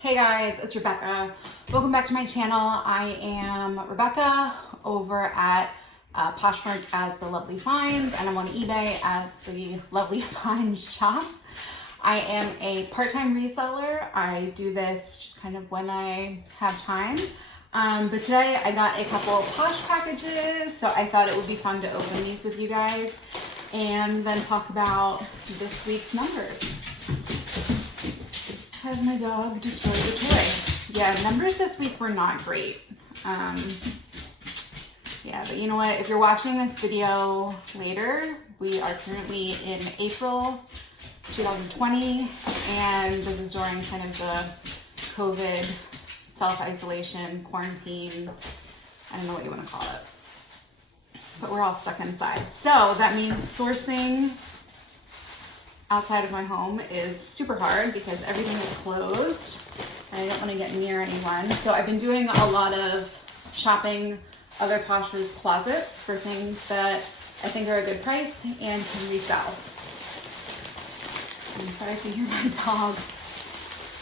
Hey guys, it's Rebecca. Welcome back to my channel. I am Rebecca over at Poshmark as the Lovely Finds, and I'm on eBay as the Lovely Finds shop. I am a part-time reseller. I do this just kind of when I have time. But today I got a couple of Posh packages, so I thought it would be fun to open these with you guys and then talk about this week's numbers. Has my dog destroyed the toy? Yeah, numbers this week were not great. Yeah, but you know what? If you're watching this video later, we are currently in April 2020, and this is during kind of the COVID self-isolation, quarantine, I don't know what you want to call it. But we're all stuck inside. So that means sourcing outside of my home is super hard because everything is closed and I don't want to get near anyone. So I've been doing a lot of shopping other Posh's closets for things that I think are a good price and can resell. I'm sorry if you hear my dog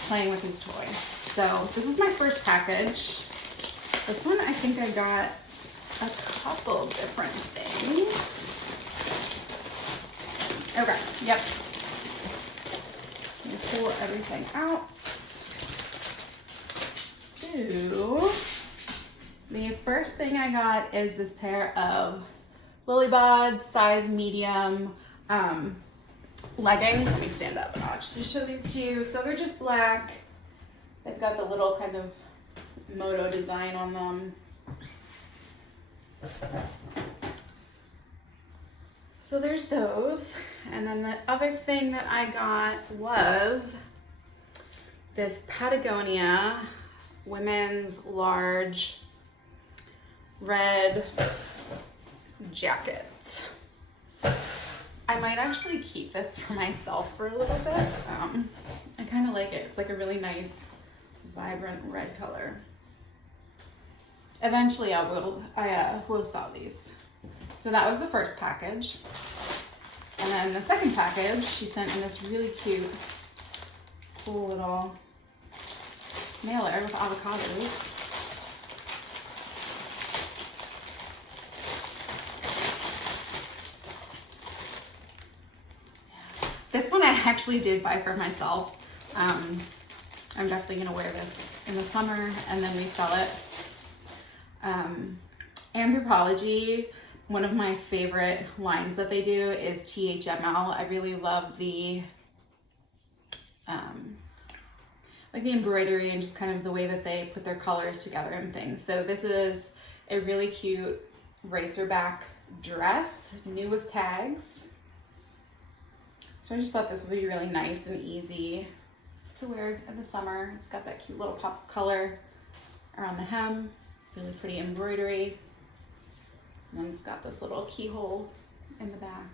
playing with his toy. So this is my first package. This one I think I got a couple different things. Okay, yep. Let me pull everything out. So, the first thing I got is this pair of Lilybods size medium leggings. Let me stand up and I'll just show these to you. So they're just black. They've got the little kind of moto design on them. So there's those. And then the other thing that I got was this Patagonia women's large red jacket. I might actually keep this for myself for a little bit. I kind of like it. It's like a really nice, vibrant red color. Eventually I will sell these. So that was the first package. And then the second package, she sent in this really cute, cool little mailer with avocados. This one I actually did buy for myself. I'm definitely gonna wear this in the summer and then resell it. Anthropologie, one of my favorite lines that they do is THML. I really love the like the embroidery and just kind of the way that they put their colors together and things. So this is a really cute racerback dress, new with tags. So I just thought this would be really nice and easy to wear in the summer. It's got that cute little pop of color around the hem, really pretty embroidery. And then it's got this little keyhole in the back.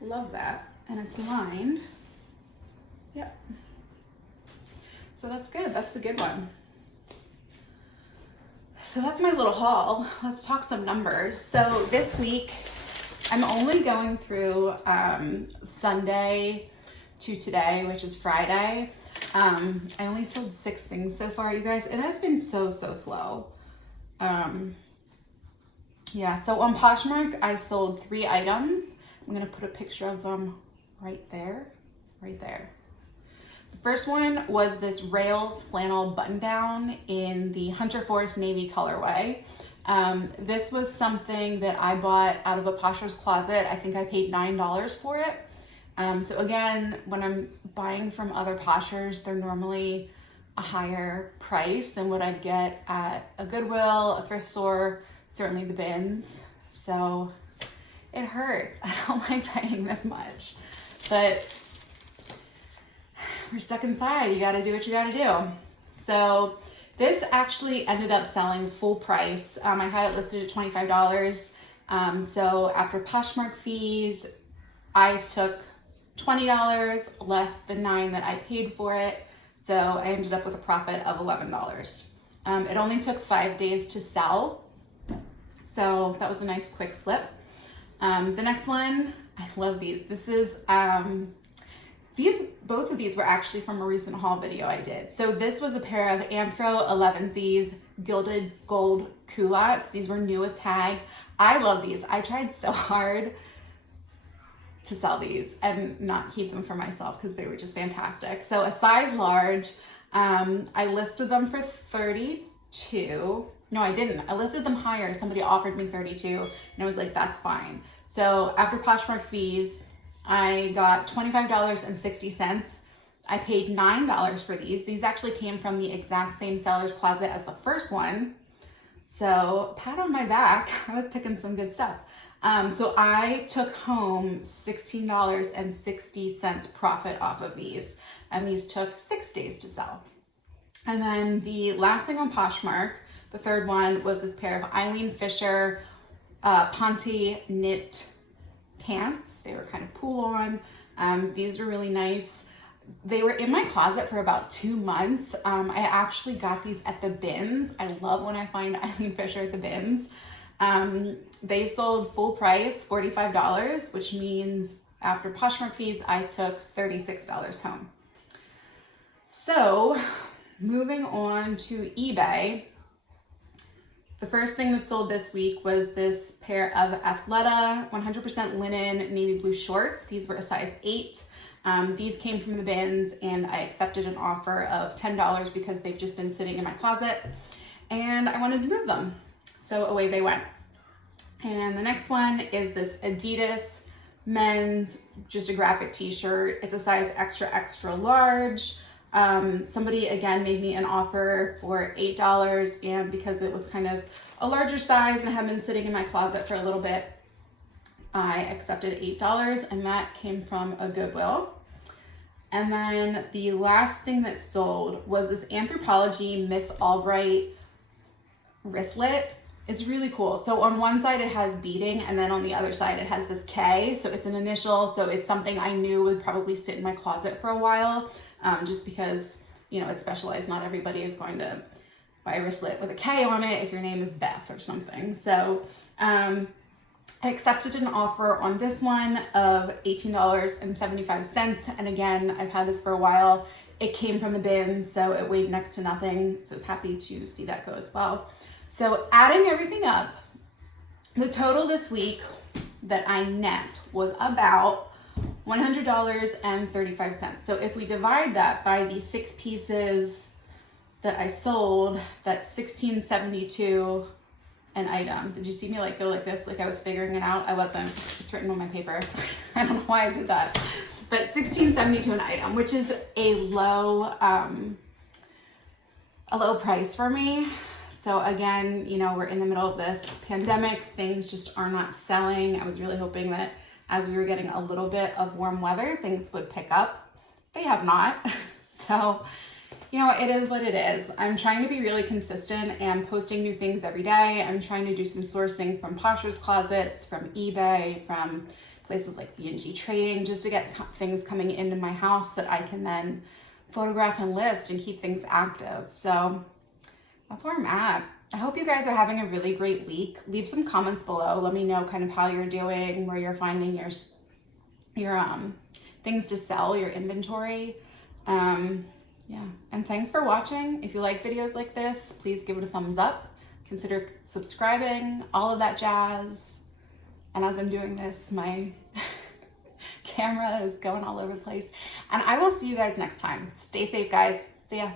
Love that. And it's lined. Yep. So that's good. That's a good one. So that's my little haul. Let's talk some numbers. So this week, I'm only going through Sunday to today, which is Friday. I only sold 6 things so far, you guys. It has been so slow. Yeah, so on Poshmark, I sold 3 items. I'm gonna put a picture of them right there. The first one was this Rails flannel button down in the Hunter Forest Navy colorway. This was something that I bought out of a Posher's closet. I think I paid $9 for it. So again, when I'm buying from other Poshers, they're normally a higher price than what I'd get at a Goodwill, a thrift store, certainly the bins. So it hurts. I don't like paying this much, but we're stuck inside. You got to do what you got to do. So this actually ended up selling full price. I had it listed at $25. So after Poshmark fees, I took $20 less the $9 that I paid for it. So I ended up with a profit of $11. It only took 5 days to sell. So that was a nice quick flip. The next one, I love these. This is Both of these were actually from a recent haul video I did. So this was a pair of Anthro 11Z's gilded gold culottes. These were new with tag. I love these. I tried so hard to sell these and not keep them for myself because they were just fantastic. So a size large, I listed them for 32. No, I didn't. I listed them higher. Somebody offered me 32 and I was like, that's fine. So after Poshmark fees, I got $25.60. I paid $9 for these. These actually came from the exact same seller's closet as the first one. So pat on my back, I was picking some good stuff. So I took home $16.60 profit off of these, and these took 6 days to sell. And then the last thing on Poshmark, the third one, was this pair of Eileen Fisher Ponte knit pants. They were kind of pull on. These were really nice. They were in my closet for about 2 months. I actually got these at the bins. I love when I find Eileen Fisher at the bins. They sold full price, $45, which means after Poshmark fees, I took $36 home. So moving on to eBay, the first thing that sold this week was this pair of Athleta 100% linen navy blue shorts. These were a size 8. These came from the bins and I accepted an offer of $10 because they've just been sitting in my closet and I wanted to move them. So away they went. And the next one is this Adidas men's, just a graphic t-shirt. It's a size extra, extra large. Somebody again made me an offer for $8 and because it was kind of a larger size and had been sitting in my closet for a little bit, I accepted $8 and that came from a Goodwill. And then the last thing that sold was this Anthropologie Miss Albright wristlet. It's really cool. So on one side it has beading and then on the other side it has this K. So it's an initial. So it's something I knew would probably sit in my closet for a while, just because, you know, it's specialized. Not everybody is going to buy a wristlet with a K on it if your name is Beth or something. So I accepted an offer on this one of $18.75. And again, I've had this for a while. It came from the bins, so it weighed next to nothing. So I was happy to see that go as well. So adding everything up, the total this week that I net was about $100.35. So if we divide that by the 6 pieces that I sold, that's $16.72 an item. Did you see me like go like this, like I was figuring it out? I wasn't. It's written on my paper. I don't know why I did that. But $16.72 an item, which is a low price for me. So again, you know, we're in the middle of this pandemic. Things just are not selling. I was really hoping that as we were getting a little bit of warm weather, things would pick up. They have not. So, you know, it is what it is. I'm trying to be really consistent and posting new things every day. I'm trying to do some sourcing from Posher's Closets, from eBay, from places like B&G Trading, just to get things coming into my house that I can then photograph and list and keep things active. So that's where I'm at. I hope you guys are having a really great week. Leave some comments below. Let me know kind of how you're doing, where you're finding your things to sell, your inventory. Yeah, and thanks for watching. If you like videos like this, please give it a thumbs up. Consider subscribing, all of that jazz. And as I'm doing this, my camera is going all over the place. And I will see you guys next time. Stay safe, guys. See ya.